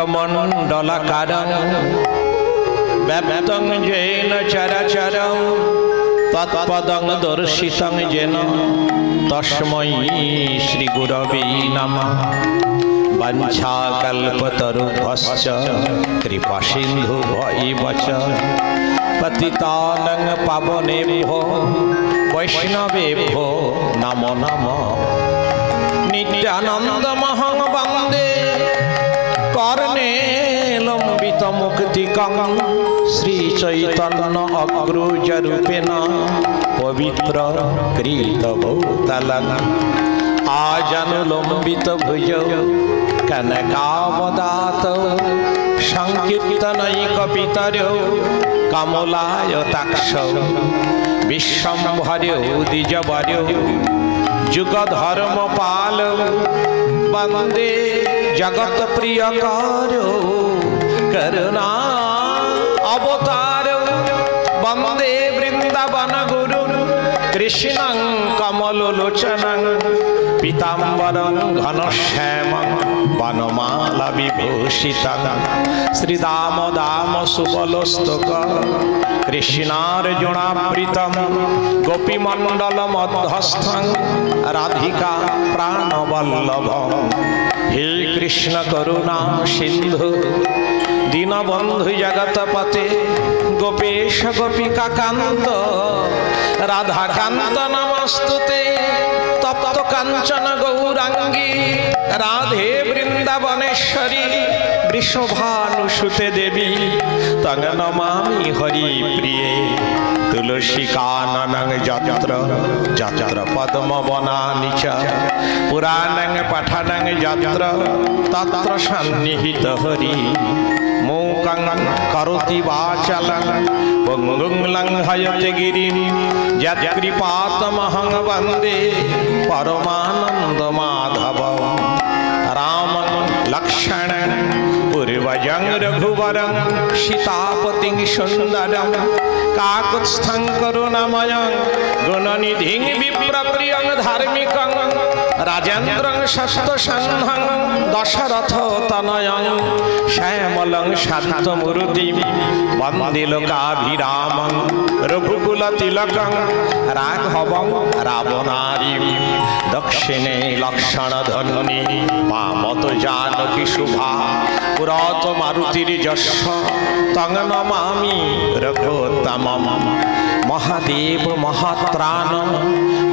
চন্দ্রমণ্ডলাকারং ব্যাপ্তং যেন চরাচরং তৎপদং দর্শিতং যেন তস্मै শ্রী গুরবে নমঃ। বাঞ্ছাকল্পতরুভ্যশ্চ কৃপা সিন্ধুভ্যৈব চ পতিতানাং পাবনেভ্যো বৈষ্ণবেভ্যো নমো নমঃ। নিত্যানন্দমহং বন্দে কর্ণে লম্বিত মুক্তিকং শ্রীচৈতন্য অগ্রজরূপেণ পবিত্র কৃতভূতলং। আজানুলম্বিত ভুজ কনকাবদাত সংকীর্তনৈকপিতরো কমলায়তাক্ষ বিশ্বম্ভরো দ্বিজবরো যুগধর্মপাল বন্দে জগৎ প্রিয়কারো করুণা অবতার বন্দে বৃন্দাবন গুরু কৃষ্ণং কমললোচনং পীতাম্বরং ঘনশ্যামং বনমালা বিভূষিতং শ্রীদামোদাম সুবলস্তক কৃষ্ণার্জুনাবৃতম গোপীমণ্ডল মধ্যস্থং রাধিকা প্রাণবল্লভম। হে কৃষ্ণ করুণা সিন্ধু দীনবন্ধু জগৎপতে গোপেশ গোপিকা কান্ত রাধাকান্ত নমস্তুতে। তপ্ত কাঞ্চন গৌরাঙ্গী রাধে বৃন্দাবনেশ্বরী বৃষভানুসুতে দেবী তং নমামি হরি প্রিয়ে। তুলসী কাননং যত্র যত্র পদ্মবনানি চ পুরাণং পঠনং যত্র তত্র সন্নিহিত হরি। মূকং করোতি বাচালং পঙ্গুং লঙ্ঘয়তে গিরিম যৎকৃপাতমহং বন্দে পরমানন্দ মাধবম। রামং লক্ষ্মণং পূর্বজং রঘুবরং সীতাপতিং সুন্দরং কাকুৎস্থং করুণাময়ং গুণনিধিং বিপ্রপ্রিয়ং ধার্মিকং রাজেন্দ্রং সত্যসন্ধং দশরথ তনয়ং শ্যামলং শান্তমূর্তিম বন্দে লোকাভিরামং রঘুকুল তিলকং রাঘবং রাবণারিম। দক্ষিণে লক্ষণধন্যী বামত জানকী শুভা পুরত মারুতির যশ তং নমামি রঘুত্তমম। মহাদেব মহাত্রাণ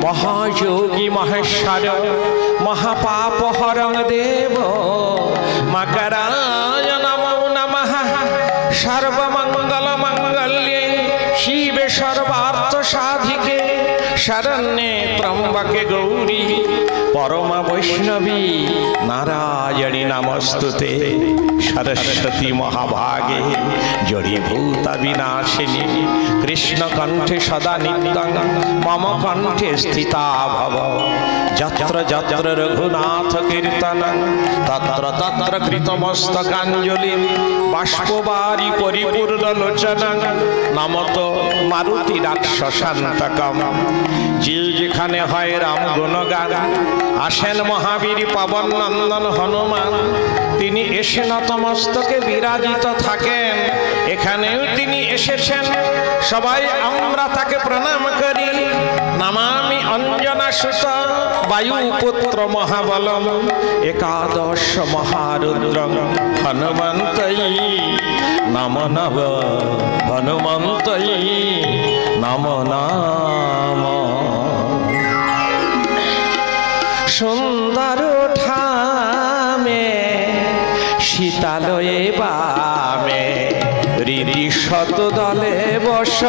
মহাযোগী মহেশ্বর মহাপাপহরং দেব মকরায় নমো নমঃ। সর্বমঙ্গলমঙ্গল্যে শিবে সর্বার্থসাধিকে শরণ্যে ত্র্যম্বকে গৌরী পরমা বৈষ্ণবী নারায়ণী নমস্তুতে। সরস্বতী মহাভাগে জড়ীভূতা বিনাশিনী কৃষ্ণকণ্ঠে সদা নিত্যং মম কণ্ঠে স্থিতা ভব। যত্র যত্র রঘুনাথ কীর্তনং তত্র তত্র কৃতমস্তকাঞ্জলি বাষ্পবারি পরিপূর্ণ লোচনং নমত মারুতি রাক্ষসান্তকম। যে যেখানে হয় রাম গুণগান আসেন মহাবীর পবন নন্দন হনুমান। তিনি এসে নতমস্তকে বিরাজিত থাকেন। এখানেও তিনি এসেছেন, সবাই আমরা তাকে প্রণাম করি। নমামি অঞ্জনা সুত বায়ুপুত্র মহাবলম একাদশ মহারুদ্রং হনুমন্তৈ নমো নমঃ। হনুমন্তৈ নমো নমঃ। সুন্দর ঠামে শীতালয়ে বামে হৃদি শত দলে বস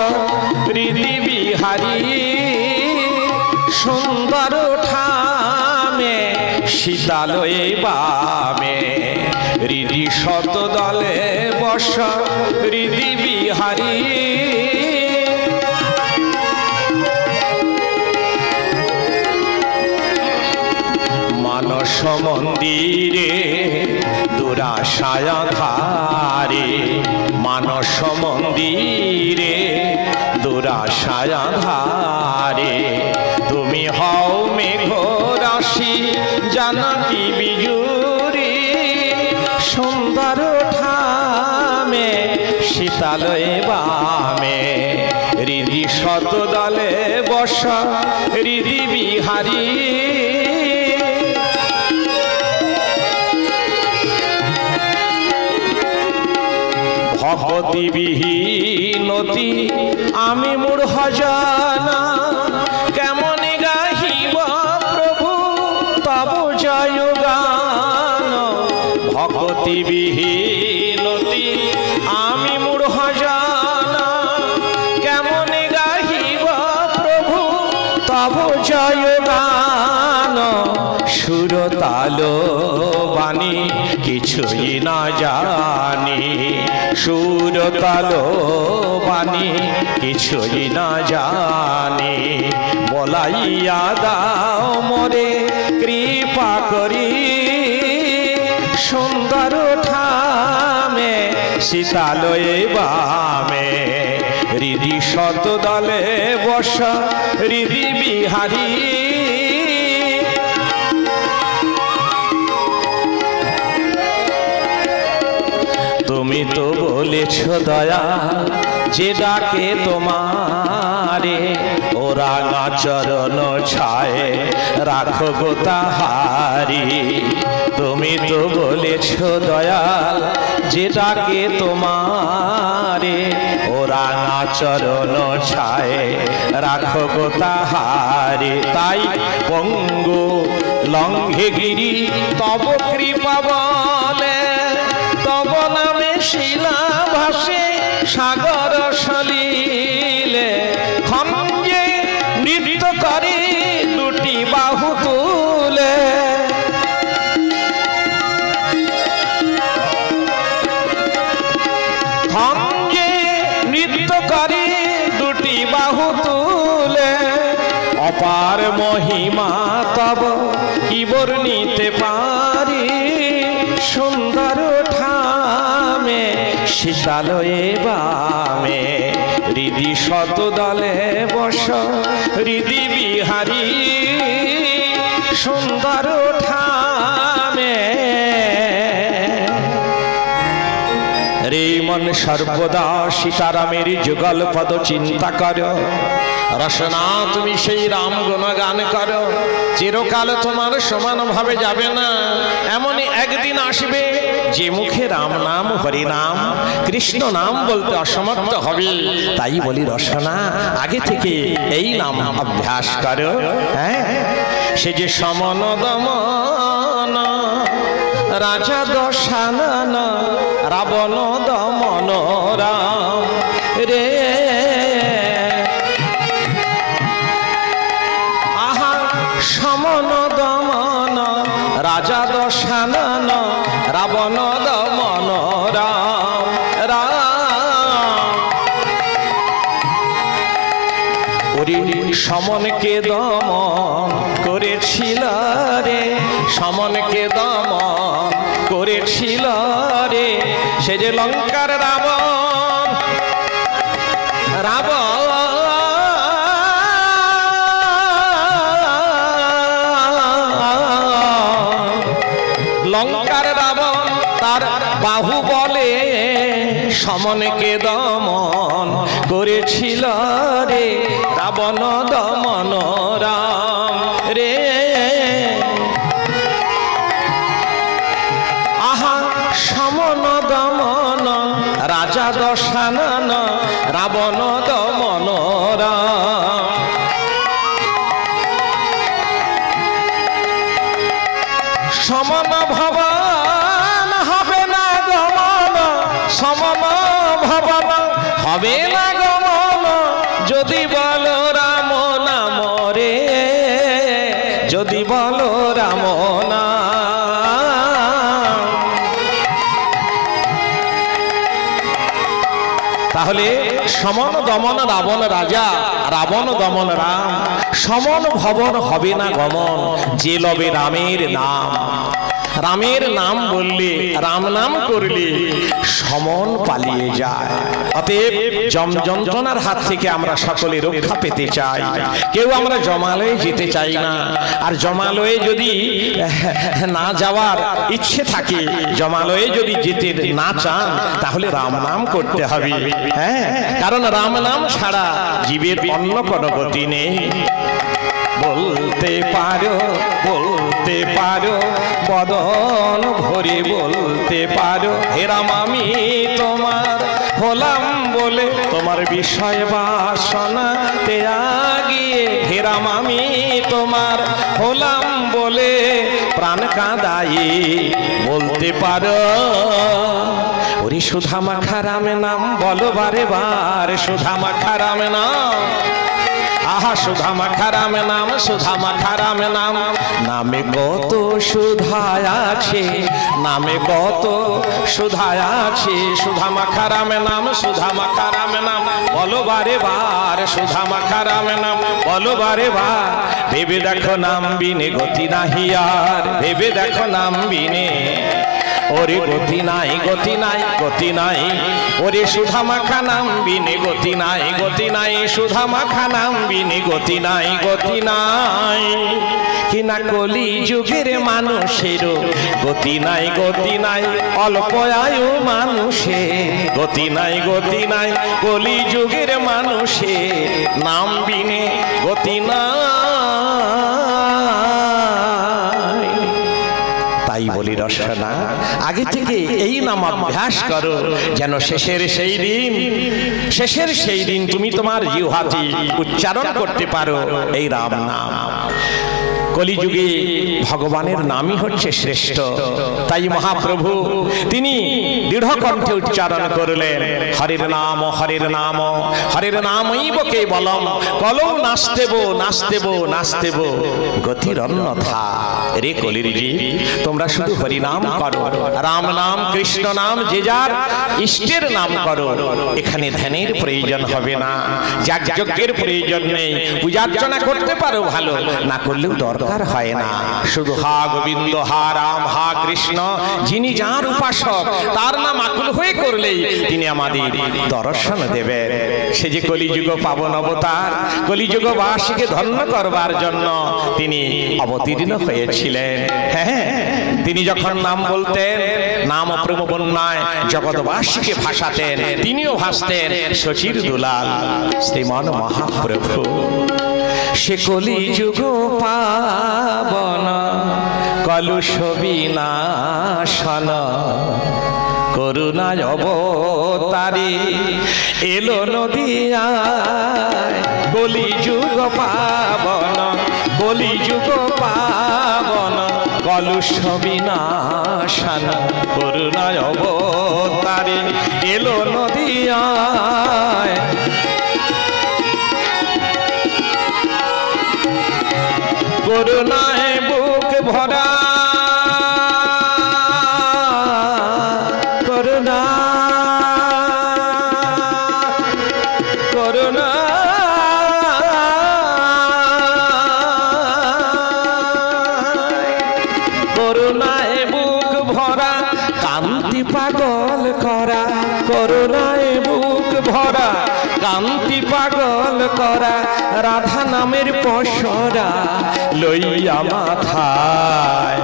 হৃদি বিহারী। সুন্দর ঠামে শীতালয়ে বামে হৃদি শত দলে বস হৃদি বিহারী। মানস মন্দিরে দুরাশায় ধারে মানস মন্দিরে দুরাশায় ধারে। তুমি হও মেঘ রাশি জানকী বিজুরি সুন্দর সীতালয়ে বামে হৃদি শতদলে বসা হৃদি বিহারী ভক্তি বিহীনতি আমি মূঢ় জানা কেমন গাহিব প্রভু তব জয় গান ভক্তি বিহীনতি আমি মূঢ় জানা কেমন গাহিব প্রভু তব জয় গান সুরতাল বাণী কিছুই না জানি সুরতাল বাণী কিছুই না জানি বলাইয়া দাও মোরে কৃপা করি সুন্দর ঠামে সীতালয়ে বামে হৃদি শতদলে বসা হৃদি বিহারী তুমি তো বলেছ দয়া যে ডাকে তোমারে ও রাঙা চরণ ছায় রাখো গো তাহারি তুমি তো বলেছ দয়াল যে ডাকে তোমারে ও রাঙা চরণ ছায় রাখো গো তাহারি তাই পঙ্গু লঙ্ঘে গিরি তব কৃপা বলে তব নামে শিলা ভাসে সাগর সলিলে খঞ্জে নৃত্য করে দুটি বাহু তুলে খঞ্জে নৃত্য করে দুটি বাহু তুলে অপার মহিমা তব কি বর্ণিতে পারি সুন্দর ঠামে সীতালয়ে বামে হৃদি শতদলে বস হৃদি বিহারী সুন্দর ঠামে রে মন সর্বদা সীতারামের যুগল পদ চিন্তা কর রসনা তুমি সেই রাম গুণগান করো চিরকাল তোমার সমান ভাবে যাবে না এমনই একদিন আসবে যে মুখে রাম নাম হরি নাম কৃষ্ণ নাম বলতে অসমর্থ হবে তাই বলি রসনা আগে থেকে এই নাম অভ্যাস করো হ্যাঁ সে যে সমন দমন রাজা দশানন রাবণ দমন রাম রে আহা সমন দমন রাজা দশানন রাবণ দমন রাম রাম ওরে সমনকে দমন করেছিল রে সমনকে দমন করেছিল রে সে যে লঙ্কার রাবণ রাবণ লঙ্কার রাবণ তার বাহু বলে সমনকে দমন করেছিল রে রাবণ দমন রাম রে আহা সমন দমন রাজা দশানন রাবণ দমন রাম সমন ভবন হবে না গমন সমন ভবন হবে না গমন যদি বলো রাম নাম রে যদি বলো রাম নাম তাহলে সমন দমন রাবণ রাজা রাবণ দমন রাম সমন ভবন হবে না গমন যে লবে রামের নাম রামের নাম বললে, রাম নাম করলে সমন পালিয়ে যায়। অতএব যন্ত্রণার হাত থেকে আমরা সকলে রক্ষা পেতে চাই। কেউ আমরা জমালয়ে যেতে চাই না। আর জমালয়ে যদি না যাওয়ার ইচ্ছে থাকে, জমালয়ে যদি যেতে না চান, তাহলে রাম নাম করতে হবে। হ্যাঁ, কারণ রাম নাম ছাড়া জীবের অন্য কোনো গতি নেই। বলতে পারো, বলতে পারো, বদন ভরে বলতে পারো, হে রাম আমি তোমার হলাম বলে, তোমার বিষয় বাসনা ত্যাগিয়ে, হে রাম আমি তোমার হলাম বলে, প্রাণ কাঁদায়ে বলতে পারো। ওরে সুধা মাখা রাম নাম বলো বারে বার, সুধা মাখা রাম নাম, আহা সুধা মাখা রাম নাম, সুধা মাখা রাম নাম। নামে কত সুধা আছে, নামে কত সুধা আছে, সুধা মাখা রাম নাম, সুধা মাখা রাম নাম বলো বারে বার, সুধা মাখা রাম নাম বলো বারে বার। ভেবে দেখো নাম বিনে গতি নাহি আর, ভেবে দেখো নাম বিনে ওরে গতি নাই, গতি নাই, গতি নাই। ওরে সুধা মাখা নাম বিনে গতি নাই, গতি নাই, সুধা মাখা নাম বিনে গতি নাই, গতি নাই। কিনা কলি যুগের মানুষেরও গতি নাই, গতি নাই, অল্প আয়ু মানুষের গতি নাই, গতি নাই, কলি যুগের মানুষের নাম বিনে গতি নাই। তাই বলি রসনা, আগে থেকে এই নাম অভ্যাস করো, যেন শেষের সেই দিন, শেষের সেই দিন তুমি তোমার জিহ্বাতে উচ্চারণ করতে পারো এই রাম নাম। কলিযুগে ভগবানের নামই হচ্ছে শ্রেষ্ঠ। তাই মহাপ্রভু তিনি দৃঢ় কণ্ঠে উচ্চারণ করলেন, হরির নাম, হরির নাম, হরির নামৈব কেবলম, কলৌ নাস্তেব, নাস্তেব, নাস্তেব গতির অন্যথা। রে কলির জীব, তোমরা শুধু হরিনাম করো, রাম নাম, কৃষ্ণ নাম, যে যার ইষ্টের নাম করো। এখানে ধ্যানের প্রয়োজন হবে না, যাগযজ্ঞের প্রয়োজন নেই। পূজার্চনা করতে পারো ভালো, না করলেও দরকার হয় না। শুধু হা গোবিন্দ, হা রাম, হা কৃষ্ণ, যিনি যার উপাসক তার নাম আকুল হয়ে করলেই তিনি আমাদের দর্শন দেবেন। সে যে কলিযুগ পাবন অবতার, কলিযুগবাসীকে ধন্য করবার জন্য তিনি অবতীর্ণ হয়েছিলেন। হ্যাঁ, তিনি যখন নাম বলতেন, নাম প্রেম বন্যায় জগৎবাসীকে ভাসাতেন, তিনিও ভাসতেন শচীর দুলাল শ্রীমান মহাপ্রভু। সে কলিযুগ পাবন কলুষ বিনাশন, করুণায় অবতারে এলো নদিয়ায়। কলিযুগ পাবন, কলিযুগ পাবন কলুষ বিনাশন, করুণায় অবতারে এলো নদিয়ায়। করুণায় বুক ভরা, করুণা, করুণা, করুণায় বুক ভরা, কান্তি পাগল করা, করুণায় বুক ভরা, কান্তি পাগল করা, রাধা নামের পসরা লইয়া মাথায়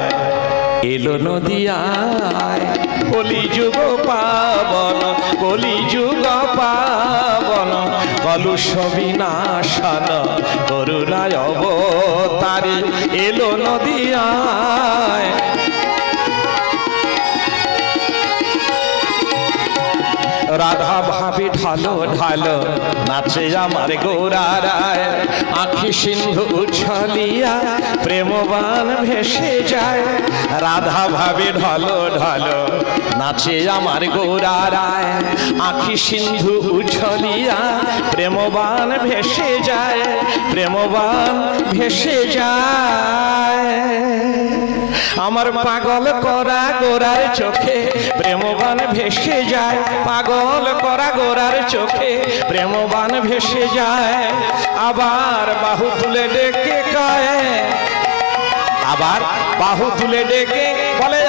এলো নদিয়ায়। কলিযুগ পাবন, কলিযুগ পাবন কলুষ বিনাশন, করুণায় অবতারে এলো নদিয়ায়। রাধা ভাবে ঢালো ঢালো নাচে আমার গৌরারায়, আঁখি সিন্ধু উছলিয়া প্রেমবান ভেসে যায়। রাধা ভাবে ঢালো ঢালো নাচে আমার গৌরারায়, আঁখি সিন্ধু উছলিয়া প্রেমবান ভেসে যায়, প্রেমবান ভেসে যায়। আমার পাগল করা গোরার চোখে প্রেমবান ভেসে যায়, পাগল করা গোরার চোখে প্রেমবান ভেসে যায়। আবার বাহু তুলে ডেকে কয়, আবার বাহু তুলে ডেকে বলে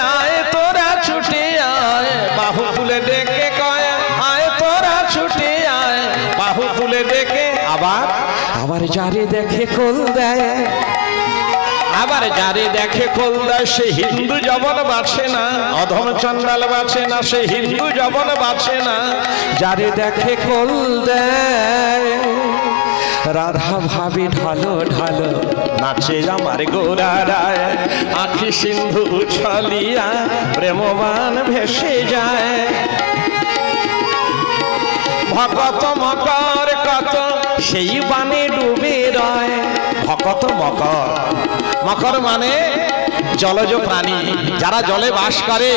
তুলে ডেকে কয় আয় তোরা ছুটে আয়, বাহু তুলে ডেকে আবার আবার যারে দেখে কোল দেয়, আবার যারে দেখে কোল দেয়, সে হিন্দু যবন বাঁচে না, অধম চন্ডাল বাঁচে না, সে হিন্দু যবন বাঁচে না, যারে দেখে কোল দেয়। রাধা ভাবি ঢালো ঢালো নাচে আমার গোরা রায়, আখি সিন্ধু উছলিয়া প্রেমবান ভেসে যায়। ভকত মকর কত সেই বানে ডুবে রয়, ভকত মকর, মকর মানে জলজ প্রাণী, যারা জলে বাস করে।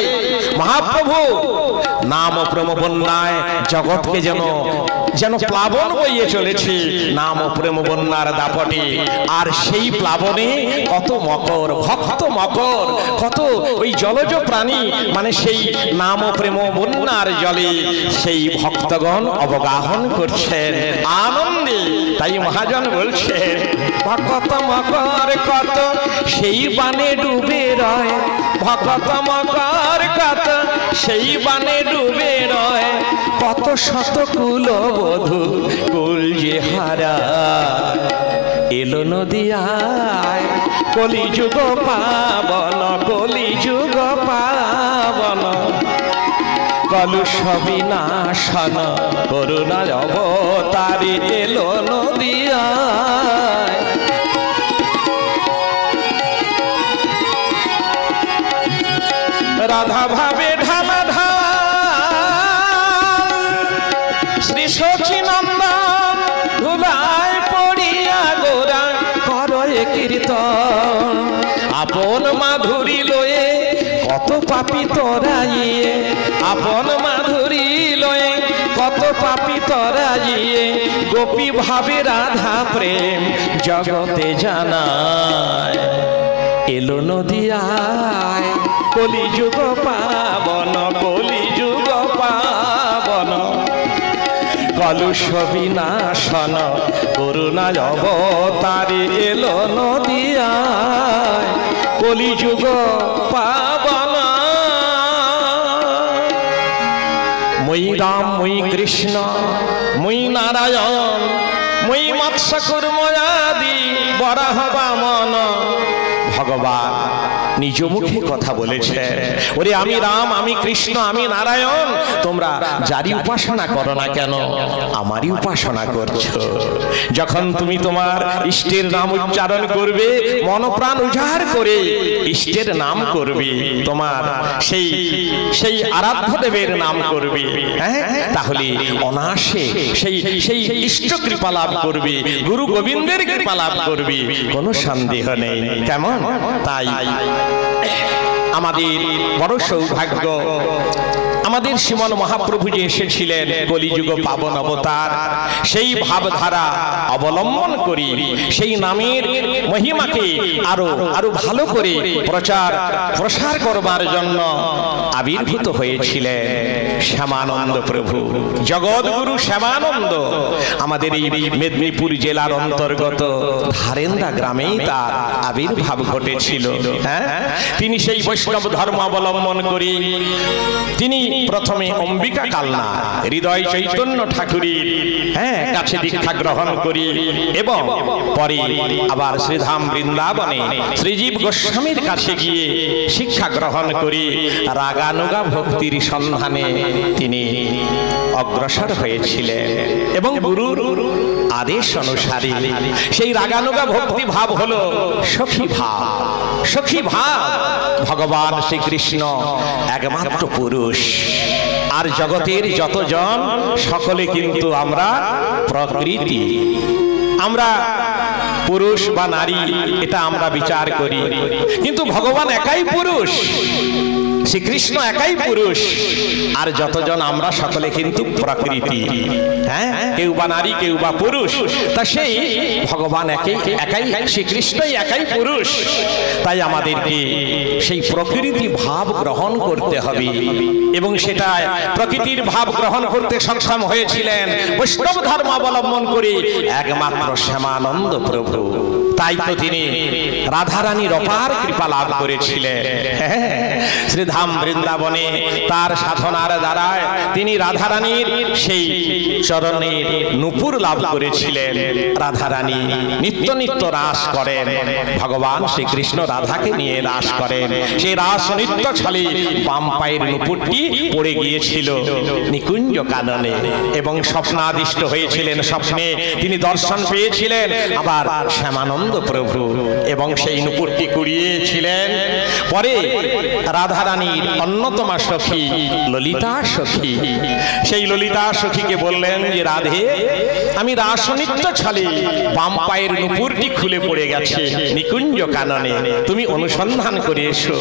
মহাপ্রভু নাম ও প্রেম বন্যায় জগৎকে যেন যেন প্লাবন বইয়ে চলেছে, নাম ও প্রেম বন্যার দাপটে। আর সেই প্লাবনে কত মকর, ভক্ত মকর, কত ওই জলজ প্রাণী, মানে সেই নাম ও প্রেম বন্যার জলে সেই ভক্তগণ অবগাহন করছেন আনন্দে। তাই মহাজন বলছেন ভকত মকর কত সেই বানে ডুবে রয়, ভকত মকর কত সেই বানে ডুবে রয়, কত শত কুল বধূ কুল যে হারা এলো নদিয়ায়, কলিযুগ পাবন, কলিযুগ পাবন, কলুষ বিনাশন করুণার অবতারে এলো নদিয়ায়। রাধা ভাবে ঢালা শ্রী সচিনন্দন ধুলায় পড়িয়া গোরা করয়ে কীর্তন, আপন মাধুরী লয়ে কত পাপী তরাইয়ে, আপন মাধুরী লয়ে কত পাপী তরাইয়ে, গোপী ভাবে রাধা প্রেম জগতে জানায়, এলো নদিয়ায় কলিযুগ পাবন, কলিযুগ পাবন, কলুষ বিনাশন করুণায় অবতারে এলো নদিয়ায়, কলিযুগ পাবন। মই রাম মই কৃষ্ণ মই নারায়ণ মই মৎস্য কুর্ময়াদি বরাহ বামন। ভগবান নিজ মুখে কথা বলেছেন, ওরে আমি রাম, আমি কৃষ্ণ, আমি নারায়ণ, তোমরা যারই উপাসনা করো না কেন আমারই উপাসনা করছো। যখন তুমি তোমার ইষ্টের নাম উচ্চারণ করবে, মনপ্রাণ উজাড় করে ইষ্টের নাম করবে, তোমার সেই সেই আরাধ্য দেবের নাম করবে, হ্যাঁ, তাহলে অনায়াসে সেই সেই ইষ্ট কৃপা লাভ করবে, গুরু গোবিন্দের কৃপা লাভ করবে, কোনো সন্দেহ নেই। কেমন? তাই আমাদের বড় সৌভাগ্য, আমাদের শ্রীমন মহাপ্রভু যে এসেছিলেন কলিযুগ পাবন অবতার, সেই ভাবধারা অবলম্বন করি সেই নামের মহিমাকে আরো আরো ভালো করে প্রচার প্রসার করবার জন্য আবির্ভূত হয়েছিলেন শ্যামানন্দ প্রভু, জগৎগুরু শ্যামানন্দ। আমাদের এই মেদিনীপুর জেলার অন্তর্গত ধারেন্দা গ্রামেই তার আবির্ভাব ঘটেছিল। হ্যাঁ, তিনি সেই বৈষ্ণব ধর্ম অবলম্বন করে তিনি প্রথমে অম্বিকা কালনা হৃদয় চৈতন্য ঠাকুরের কাছে দীক্ষা গ্রহণ করি এবং পরে আবার শ্রীধাম বৃন্দাবনে শ্রীজীব গোস্বামীর কাছে গিয়ে শিক্ষা গ্রহণ করি রাগানুগা ভক্তির সন্ধানে তিনি অগ্রসর হয়েছিলেন এবং গুরুর আদেশ অনুসারে সেই রাগানুগা ভক্তি ভাব হলো সখী ভাব। সখী ভাব, ভগবান শ্রীকৃষ্ণ একমাত্র পুরুষ, আর জগতের যতজন সকলে কিন্তু আমরা প্রকৃতি, আমরা পুরুষ বা নারী এটা আমরা বিচার করি, কিন্তু ভগবান একাই পুরুষ, শ্রীকৃষ্ণ একাই পুরুষ, আর যতজন আমরা সকলে কিন্তু প্রকৃতি। হ্যাঁ, কেউ বা নারী কেউ বা পুরুষ, তা সেই ভগবান একাই, শ্রীকৃষ্ণই একাই পুরুষ। তাই আমাদেরকে সেই প্রকৃতি ভাব গ্রহণ করতে হবে এবং সেটা প্রকৃতির ভাব গ্রহণ করতে সক্ষম হয়েছিলেন বৈষ্ণব ধর্ম অবলম্বন করে একমাত্র শ্যামানন্দ প্রভু। তাই তো তিনি রাধারানীর অপার কৃপা লাভ করেছিলেন। শ্রী ধাম বৃন্দাবনে তার সাধনার দ্বারায় তিনি রাধারানীর সেই চরণের নূপুর লাভ করেছিলেন। রাধারানী নিত্য নিত্য রাস করেন, ভগবান শ্রীকৃষ্ণ রাধাকে নিয়ে রাস করেন। সেই রাস নৃত্য ছলে বাম পায়ের নূপুরটি পড়ে গিয়েছিল নিকুঞ্জ কাননে এবং স্বপ্নাদিষ্ট হয়েছিলেন। স্বপ্নে তিনি দর্শন পেয়েছিলেন আবার শ্যামানন্দ প্রভু এবং সেই নূপুরটি কুড়িয়েছিলেন। পরে রাধারানীর অন্যতমা সখী ললিতা সখী, সেই ললিতা সখীকে বললেন যে রাধে, আমি রাসনৃত্য ছলে বাম পায়ের নূপুরটি খুলে পড়ে গেছে নিকুঞ্জ কাননে, তুমি অনুসন্ধান করে এসো।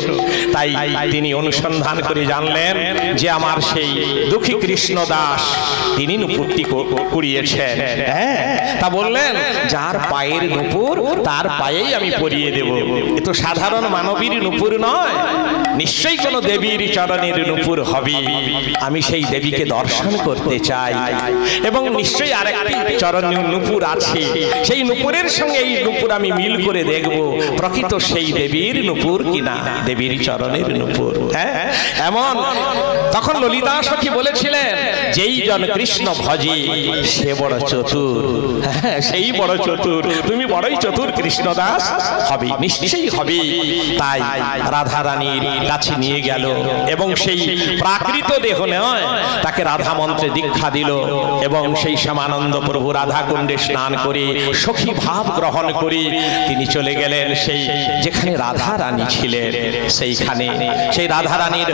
তাই তিনি অনুসন্ধান করে জানলেন যে আমার সেই দুঃখী কৃষ্ণ দাস তিনি নূপুরটি কুড়িয়েছেন। হ্যাঁ, তা বললেন যার পায়ের নূপুর তার পায়েই আমি পরিয়ে দেব। এ তো সাধারণ মানবীর নূপুর নয়, নিশ্চয়ই কোনো দেবীর চরণের নূপুর হবে। আমি সেই দেবীকে দর্শন করতে চাই এবং নিশ্চয়ই আরেকটি চরণের নূপুর আছে, সেই নূপুরের সঙ্গে এই নূপুর আমি মিল করে দেখব প্রকৃত সেই দেবীর নূপুর কিনা, দেবীর চরণের নূপুর। হ্যাঁ, এমন তখন ললিতা সখী বলেছিলেন যেই জন কৃষ্ণ ভজে সে বড় চতুর। হ্যাঁ, সেই বড় চতুর, তুমি বড়ই চতুর কৃষ্ণদাস হবে, নিশ্চয়ই হবে। তাই রাধারানীর কাছে নিয়ে গেল এবং সেই প্রাকৃত দেহ নয়, তাকে রাধা মন্ত্রে দীক্ষা দিল এবং সেই শ্যামানন্দ প্রভু রাধা কুণ্ডে স্নান করে সখী ভাব গ্রহণ করে তিনি চলে গেলেন সেই যেখানে রাধা রানী ছিলেন সেইখানে। সেই রাধা রানীর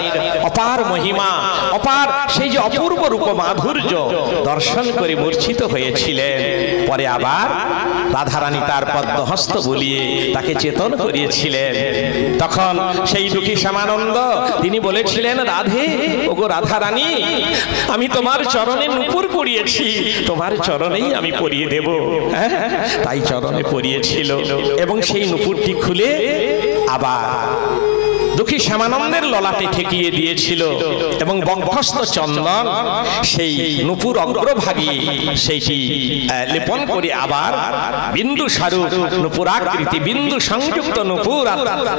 অপার মহিমা, অপার সেই যে অপূর্ব রূপ মাধুর্য দর্শন করে মূর্ছিত হয়েছিলেন। পরে আবার রাধারানী তার পদ্মহস্ত বুলিয়ে তাকে চেতন করিয়েছিলেন। তখন সেই দুঃখী শ্যামানন্দ তিনি বলেছিলেন, রাধে, ওগো রাধারানী, আমি তোমার চরণে নূপুর পরিয়েছি, তোমার চরণেই আমি পরিয়ে দেব। তাই চরণে পরিয়েছিল এবং সেই নূপুরটি খুলে আবার দুঃখী শ্যামানন্দের ললাটে ঠেকিয়ে দিয়েছিল এবং বক্ষস্থ চন্দন সেই নূপুর অগ্রভাগে সেইটি লেপন করে আবার বিন্দু স্বরূপ নূপুরাকৃতি, বিন্দু সংযুক্ত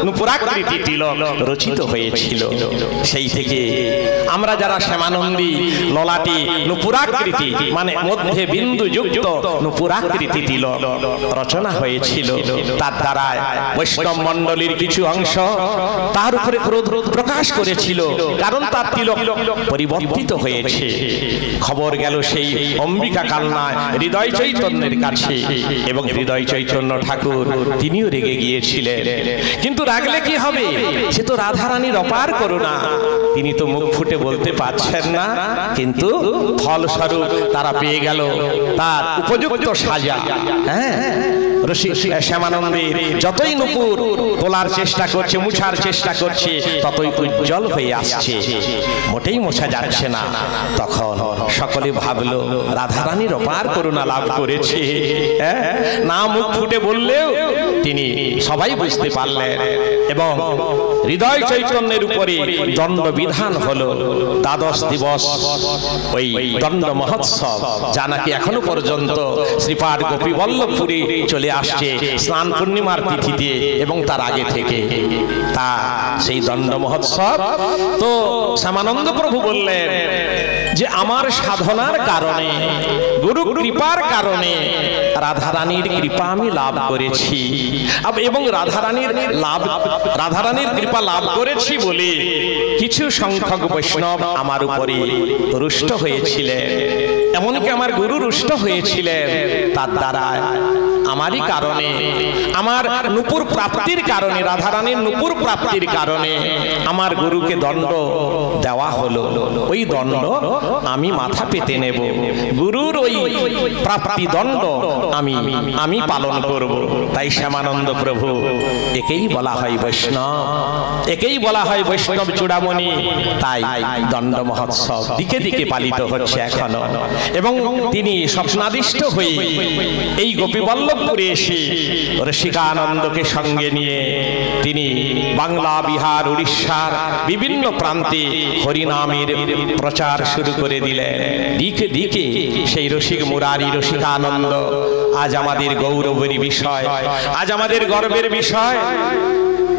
নূপুরাকৃতি তিলক রচিত হয়েছিল। সেই থেকে আমরা যারা শ্যামানন্দী ললাটে নূপুরাকৃতি মানে মধ্যে বিন্দু যুক্ত নূপুরাকৃতি তিলক রচনা হয়েছিল, তার দ্বারা বৈষ্ণব মণ্ডলীর কিছু অংশ তার উপরে ক্রোধ প্রকাশ করেছিল, কারণ তার তিলক পরিবর্তিত হয়েছে। খবর গেল সেই অম্বিকা কালনায় হৃদয় চৈতন্যের কাছে এবং হৃদয় চৈতন্য ঠাকুর তিনিও রেগে গিয়েছিলেন। কিন্তু রাগলে কি হবে, সে তো রাধারানীর অপার করুণা, তিনি তো মুখ ফুটে বলতে পারছেন না, কিন্তু ফলস্বরূপ তারা পেয়ে গেল তার উপযুক্ত সাজা। হ্যাঁ, শ্যামানন্দের যতই নূপুর তোলার চেষ্টা করছে, মুছার চেষ্টা করছে, ততই উজ্জ্বল হয়ে আসছে, মোটেই মোছা যাচ্ছে না। তখন সকলে ভাবলো রাধারানীর অপার করুণা লাভ করেছে। না মুখ ফুটে বললেও তিনি সবাই বুঝতে পারলেন এবং হৃদয় চৈতন্যের উপরে দণ্ড বিধান হলো। দ্বাদশ দিবস ওই দণ্ড মহোৎসব, যা নাকি এখনো পর্যন্ত শ্রীপাদ গোপীবল্লভপুরে চলে আসছে স্নান পূর্ণিমার তিথিতে এবং তার আগে থেকে, তা সেই দণ্ড মহোৎসব। তো শ্যামানন্দ প্রভু বললেন যে আমার সাধনার কারণে, গুরু কৃপার কারণে রাধারানীর কৃপা আমি লাভ করেছি এবং রাধারানীর কৃপা লাভ করেছি বলে কিছু সংখ্যক বৈষ্ণব আমার উপরে রুষ্ট হয়েছিলেন, এমনকি আমার গুরু রুষ্ট হয়েছিলেন। তার দ্বারা আমারই কারণে, আমার নূপুর প্রাপ্তির কারণে, রাধারানীর নূপুর প্রাপ্তির কারণে আমার গুরুকে দণ্ড দেওয়া হলো। ওই দণ্ড আমি মাথা পেতে নেব, গুরুর ওই প্রাপ্তি দণ্ড আমি পালন করব। তাই শ্যামানন্দ প্রভু, একেই বলা হয় বৈষ্ণব, একেই বলা হয় বৈষ্ণব চূড়ামণি। তাই দণ্ড মহোৎসব দিকে দিকে পালিত হচ্ছে এখনো এবং তিনি স্বপ্নাদিষ্ট হয়ে এই গোপীবল্লভপুরে এসে রসিকানন্দকে সঙ্গে নিয়ে তিনি বাংলা, বিহার, উড়িষ্যার বিভিন্ন প্রান্তে হরিনামের প্রচার শুরু করে দিলেন। দিকে দিকে সেই রসিক মুরারি, রসিকানন্দ আজ আমাদের গৌরবের বিষয়, আজ আমাদের গর্বের বিষয়।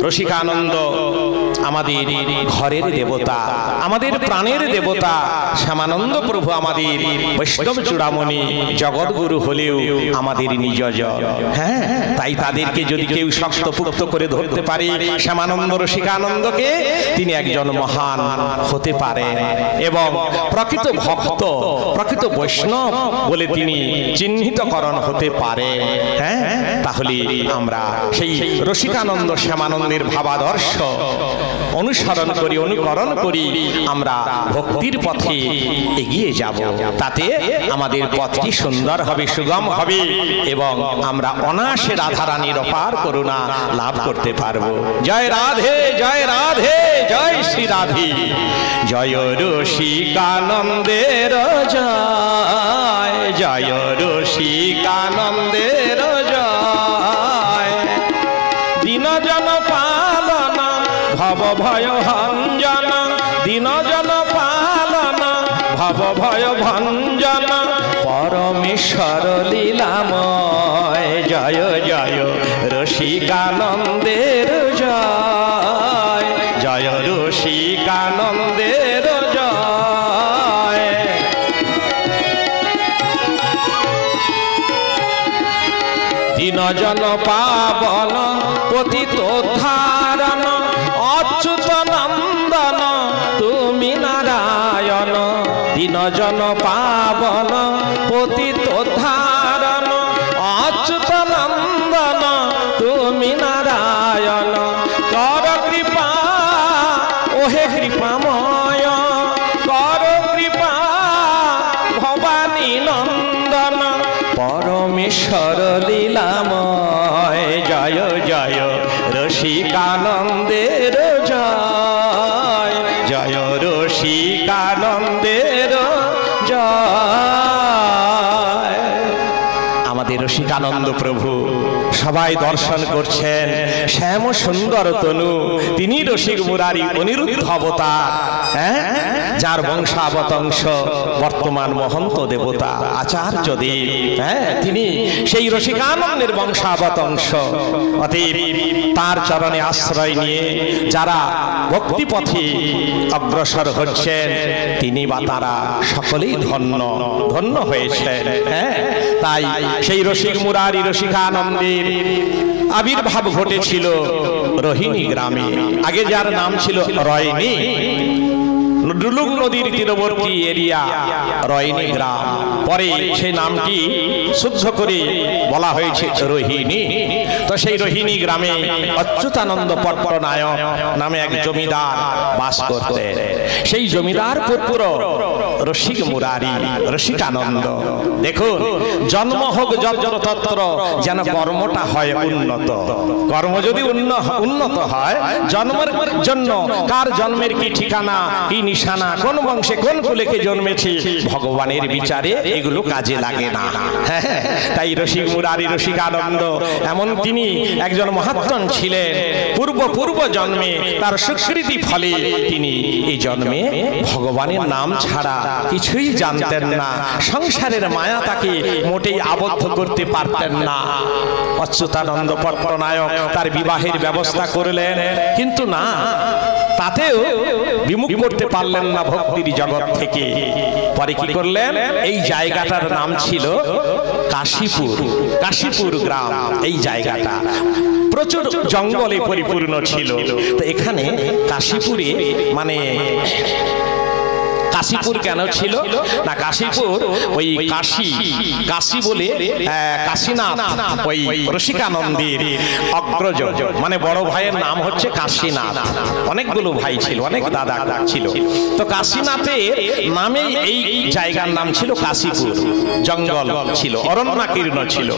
রসিকানন্দ আমাদের ঘরের দেবতা, আমাদের প্রাণের দেবতা শ্যামানন্দ প্রভু আমাদের বৈষ্ণব চূড়ামণি জগৎগুরু হলেও আমাদের নিজজ। হ্যাঁ, তাই তাদেরকে যদি কেউ শক্তপুক্ত করে ধরতে পারে শ্যামানন্দ রসিকানন্দকে, তিনি একজন মহান হতে পারেন এবং প্রকৃত ভক্ত, প্রকৃত বৈষ্ণব বলে তিনি চিহ্নিতকরণ হতে পারে। হ্যাঁ, তাহলে আমরা সেই রসিকানন্দ শ্যামানন্দের ভাবাদর্শ অনুসরণ করি, অনুকরণ করি, আমরা ভক্তির পথে এগিয়ে যাব। তাতে আমাদের পথটি সুন্দর হবে, সুগম হবে এবং আমরা অনায়াসে রাধারানীর অপার করুণা লাভ করতে পারবো। জয় রাধে, জয় রাধে, জয় শ্রী রাধে, জয় রসিকানন্দের জয়, জয় রসিকানন্দের জয়। দীনজন পালন ভব ভয় ভঞ্জন, দীনজন পালন ভব ভয় ভঞ্জন, পরমেশ্বর লীলাময়। জয় জয় রসিকানন্দের জয়, জয় রসিকানন্দের জয়। দীনজন পাবন পতিত ধারণ, অচ্যুত নন্দন তুমি নারায়ণ। দীনজন পাবন পতিত ধারণ, অচ্যুত নন্দন তুমি নারায়ণ। কর কৃপা ওহে কৃপাময়, কর কৃপা ভবানী নন্দন, পরমেশ্বর লীলাময়। জয় জয় রসিকানন্দের জয়, জয় রসিকানন্দের জয়। আমাদের রসিকানন্দ প্রভু সবাই দর্শন করছেন, শ্যাম সুন্দর তনু, তিনি রসিক মুরারি অনিরুদ্ধ অবতার। হ্যাঁ, যার বংশাবতংশ বর্তমান মহন্ত দেবতা আচার্য দেব। হ্যাঁ, তিনি সেই রসিকানন্দের বংশাবতংশ। অতএব তার চরণে আশ্রয় নিয়ে যারা ভক্তিপথে অগ্রসর হচ্ছেন, তিনি বা তারা সকলেই ধন্য, ধন্য হয়েছেন। হ্যাঁ, তাই সেই রসিক মুরারি রসিকানন্দের আবির্ভাব ঘটেছিল রোহিণী গ্রামে। আগে যার নাম ছিল রয়নি, ডুলুং নদীর তীরবর্তী এরিয়া রয়নি গ্রাম। পরে সেই নামটি শুদ্ধ করে বলা হয়েছে রোহিণী। তো সেই রোহিণী গ্রামে অচ্যুতানন্দ পট্টনায়ক নামে এক জমিদার বাস করতেন। সেই জমিদার পুত্র রসিক মুরারি রসিকানন্দ। দেখুন, জন্ম হোক যত্র তত্র, যেন কর্মটা হয় উন্নত। কর্ম যদি উন্নত হয়, জন্মের জন্য কার জন্মের কি ঠিকানা, কি নিশানা, কোন বংশে কোন কুলেকে জন্মেছে, ভগবানের বিচারে এগুলো কাজে লাগে না। তাই রসিক মুরারি রসিকানন্দ এমন তিনি একজন মহাত্মা ছিলেন। পূর্ব জন্মে তার সুকৃতি ফলে তিনি এই জন্মে ভগবানের নাম ছাড়া কিছুই জানতেন না। সংসারের মায়া তাকে মোটেই আবদ্ধ করতে পারতেন না। অচ্যুতানন্দ পট্টনায়ক তার বিবাহের ব্যবস্থা করলেন, কিন্তু না, তাতেও বিমুখ করতে পারলেন না ভক্তির জগৎ থেকে। পরে কি করলেন, এই জায়গাটার নাম ছিল কাশীপুর, কাশীপুর গ্রাম। এই জায়গাটা প্রচুর জঙ্গলে পরিপূর্ণ ছিল। তো এখানে কাশীপুরে, মানে কাশীপুর কেন ছিল না, কাশীপুর ওই কাশী বলে কাশীনাথ, ওই রসিকানন্দের অগ্রজ, মানে বড় ভাইয়ের নাম হচ্ছে কাশীনাথ। অনেকগুলো ভাই ছিল, অনেক দাদা ছিল। তো কাশীনাথের নামে এই জায়গার নাম ছিল কাশীপুর। জঙ্গল ছিল, অরণ্যাকীর্ণ ছিল।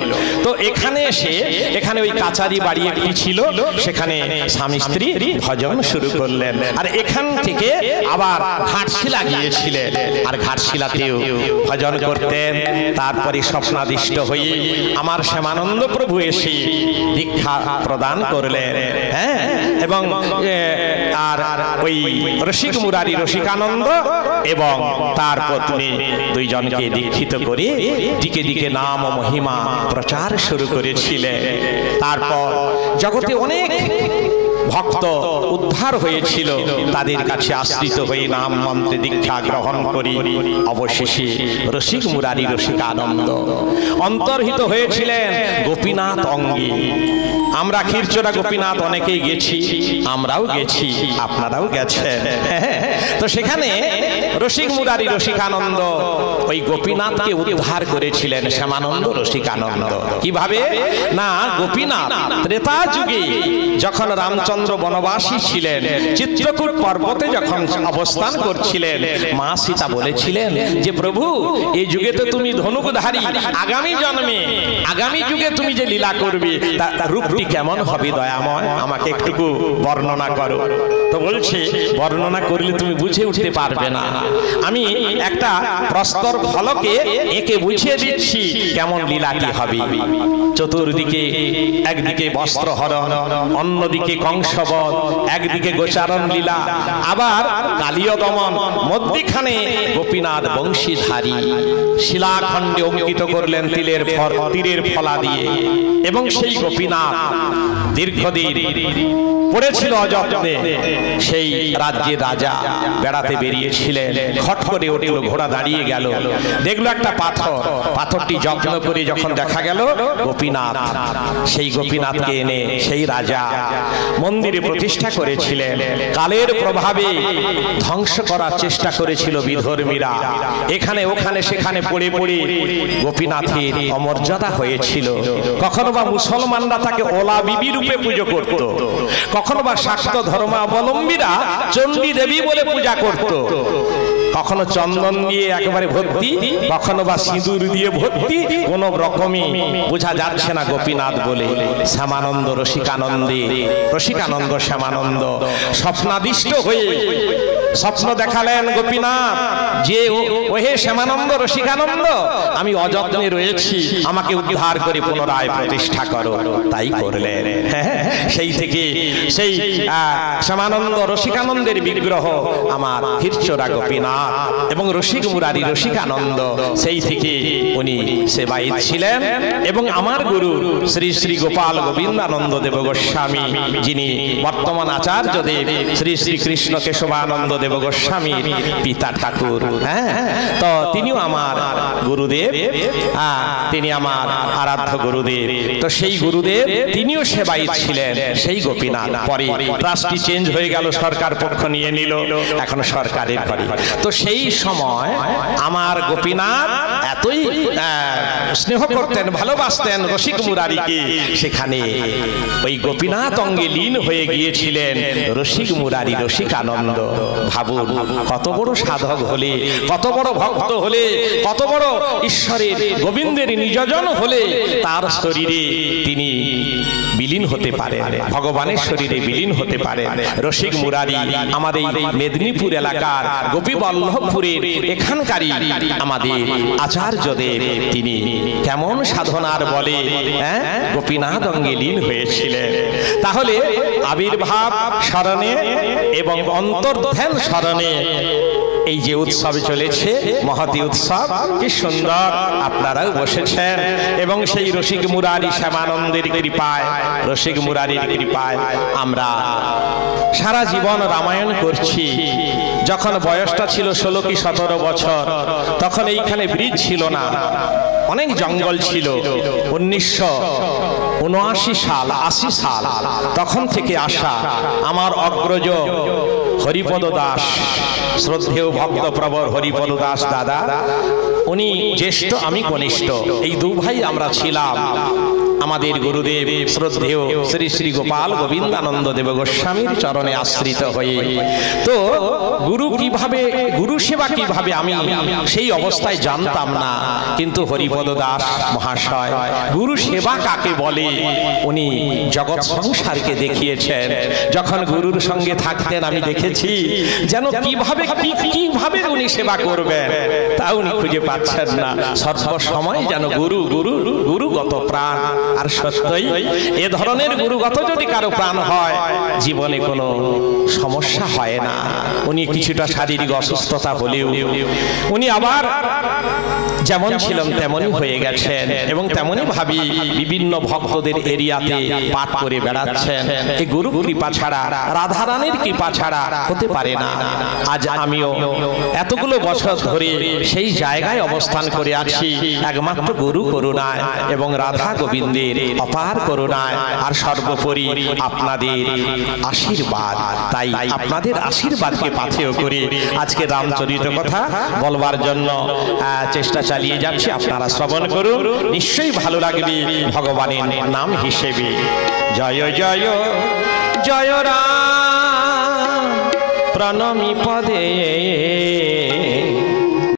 তো এখানে এসে, এখানে ওই কাচারি বাড়ি একটি ছিল, সেখানে স্বামী স্ত্রী ভজন শুরু করলেন। আর এখান থেকে আবার ঘাটশিলা গিয়েছিলেন, আর ঘাটশিলাতেও ভজন করতেন। তারপরে স্বপ্নাদিষ্ট হয়ে আমার শ্যামানন্দ প্রভু এসে দীক্ষা প্রদান করলেন। হ্যাঁ, এবং আর ওই রসিক মুরারি রসিকানন্দ এবং তার পত্নী দুইজনকে দীক্ষিত করে দিকে দিকে নাম ও মহিমা প্রচার শুরু করেছিলেন। তারপর জগতে অনেক ভক্ত উদ্ধার হয়েছিল তাদের কাছে আশ্রিত হয়ে নাম মন্ত্রে দীক্ষা গ্রহণ করি অবশেষে রসিক মুরারি রসিকানন্দ অন্তর্হিত হয়েছিলেন গোপীনাথ অঙ্গে। আমরা ক্ষীরচোরা গোপীনাথ অনেকেই গেছি, আমরাও গেছি, আপনারাও গেছেন। তো সেখানে রসিক মুরারি রসিকানন্দ ওই গোপীনাথকে উদ্ধার করেছিলেন শ্যামানন্দ রসিকানন্দ। কিভাবে না, গোপীনাথ ত্রেতা যুগে যখন রামচন্দ্র বনবাসী ছিলেন, চিত্রকূট পর্বতে যখন অবস্থান করছিলেন, মা সীতা বলেছিলেন যে প্রভু এই যুগে তো তুমি ধনুকধারী, আগামী জন্মে আগামী যুগে তুমি যে লীলা করবে তার রূপটি কেমন হবে দয়াময়, আমাকে একটু বর্ণনা করো। তো বলছে বর্ণনা করলে তুমি বুঝে উঠতে পারবে না, আমি একটা প্রস্তর ফলকে একে বুঝিয়ে দিচ্ছি কেমন লীলাটি হবে। চতুর্দিকে একদিকে বস্ত্রহরণ, অন্যদিকে কংসবধ, একদিকে গোচারণ লীলা, আবার কালীয় দমন, মধ্যখানে গোপীনাথ বংশীধারী শিলাখণ্ডে অঙ্কিত করলেন তীরের ফলা দিয়ে। এবং সেই গোপীনাথ দীর্ঘদিন পড়েছিল অযত্নে। সেই রাজ্যের রাজা বেড়াতে বেরিয়েছিলেন, খট করে উঠল, ঘোড়া দাঁড়িয়ে গেল, দেখলো একটা পাথর, পাথরটি যত্ন করে যখন দেখা গেল গোপীনাথ, সেই গোপীনাথকে এনে সেই রাজা মন্দিরে প্রতিষ্ঠা করেছিলেন। কালের প্রভাবে ধ্বংস করার চেষ্টা করেছিল বিধর্মীরা, এখানে ওখানে সেখানে পড়ে পড়ে গোপীনাথের অমর্যাদা হয়েছিল। কখনো বা মুসলমানরা তাকে ওলা বিবি রূপে পুজো করত, কখনো বা শাক্ত ধর্মাবলম্বীরা চণ্ডী দেবী বলে পূজা করত, কখনো চন্দন দিয়ে একেবারে ভর্তি, কখনো বা সিঁদুর দিয়ে ভর্তি, কোন রকমই বোঝা যাচ্ছে না গোপীনাথ বলে। শ্যামানন্দ রসিকানন্দে রসিকানন্দ শ্যামানন্দ স্বপ্নাদিষ্ট হয়ে স্বপ্ন দেখালেন গোপীনাথ যে ওহে শ্যামানন্দ রসিকানন্দ, আমি অযত্নে রয়েছি, আমাকে উদ্ধার করে পুনরায় প্রতিষ্ঠা করো। তাই করলেন। সেই থেকে সেই শ্যামানন্দ রসিকানন্দের বিগ্রহ আমার ক্ষীরচোরা গোপীনাথ এবং রসিক মুরারি রসিকানন্দ, সেই থেকে উনি সেবায়িত ছিলেন। এবং আমার গুরু শ্রী শ্রী গোপাল গোবিন্দানন্দ দেব গোস্বামী, যিনি বর্তমান আচার্য দেব শ্রী শ্রী কৃষ্ণ কেশবানন্দ দেব গোস্বামীর পিতা ঠাকুর, তো তিনিও আমার গুরুদেব, তিনি আমার আরাধ্য গুরুদেব। তো সেই গুরুদেব তিনিও সেবায়িত ছিলেন সেই গোপীনাথ। পরে ট্রাস্টি চেঞ্জ হয়ে গেল, সরকার পক্ষ নিয়ে নিল, এখন সরকারের ঘরে। তো সেই সময় আমার গোপীনাথ এতই স্নেহ করতেন, ভালোবাসতেন রসিক মুরারিকে, সেখানে ওই গোপীনাথ অঙ্গে লীন হয়ে গিয়েছিলেন রসিক মুরারি রসিকানন্দ। ভাবুন, কত বড় সাধক হলে, কত বড় ভক্ত হলে, কত বড় ঈশ্বরের গোবিন্দের নিজজন হলে তার শরীরে তিনি বিলীন হতে পারে, ভগবানের শরীরে বিলীন হতে পারে। রসিক মুরারি আমাদের মেদিনীপুর এলাকার গোপীবল্লভপুরের এখানকারই আমাদের আচার্যদেব, তিনি কেমন সাধনার বলে গোপীনাথ অঙ্গে লীন হয়েছিলেন। তাহলে আবির্ভাব স্মরণে এবং অন্তর্ধ্যান স্মরণে এই যে উৎসব চলেছে, মহতী উৎসব, কি সুন্দর আপনারাও বসেছেন। এবং সেই রসিক মুরারি শ্যামানন্দের কৃপায়, রসিক মুরারির কৃপায় আমরা সারা জীবন রামায়ণ করছি। যখন বয়সটা ছিল 16 কি 17 বছর, তখন এইখানে ব্রিজ ছিল না, অনেক জঙ্গল ছিল। 1979 সাল 80 সাল তখন থেকে আসা আমার অগ্রজ হরিপদ দাস, শ্রদ্ধেয় ভক্তপ্রবর হরিপদ দাস দাদা, উনি জ্যেষ্ঠ, আমি কনিষ্ঠ, এই দু ভাই আমরা ছিলাম আমাদের গুরুদেব শ্রদ্ধেয় শ্রী শ্রী গোপাল গোবিন্দানন্দ দেব গোস্বামীর চরণে আশ্রিত হয়ে। তো গুরু কিভাবে, গুরু সেবা কিভাবে, আমি সেই অবস্থায় জানতাম না, কিন্তু হরিপদ দাস মহাশয় গুরু সেবা কাকে বলে উনি জগৎ সংসারকে দেখিয়েছেন। যখন গুরুর সঙ্গে থাকতেন আমি দেখেছি যেন কিভাবে উনি সেবা করবেন তা উনি খুঁজে পাচ্ছেন না, সর্বসময় যেন গুরু গুরু গুরুগত প্রাণ। আর সত্যই এ ধরনের গুরুগত যদি কারো প্রাণ হয়, জীবনে কোনো সমস্যা হয় না। উনি কিছুটা শারীরিক অসুস্থতা হলেও উনি আবার যেমন ছিলাম তেমনই হয়ে গেছেন এবং তেমনই ভাবি বিভিন্ন ভক্তদের এরিয়াতে পাঠ করে বেড়াচ্ছেন। এই গুরু কৃপা ছাড়া, রাধারানীর কৃপা ছাড়া হতে পারে না। আজ আমিও এতগুলো বছর ধরে সেই জায়গায় অবস্থান করে আছি একমাত্র গুরু করুণায় এবং রাধা গোবিন্দের অপার করুণায়, আর সর্বোপরি আপনাদের আশীর্বাদ। তাই আপনাদের আশীর্বাদকে পাথেয় করে আজকে রামচরিত কথা বলবার জন্য চেষ্টা চালিয়ে যাচ্ছি। আপনারা শ্রবণ করুন, নিশ্চয়ই ভালো লাগবে ভগবানের নাম হিসেবে। জয় জয় জয় রাম প্রণমী পদে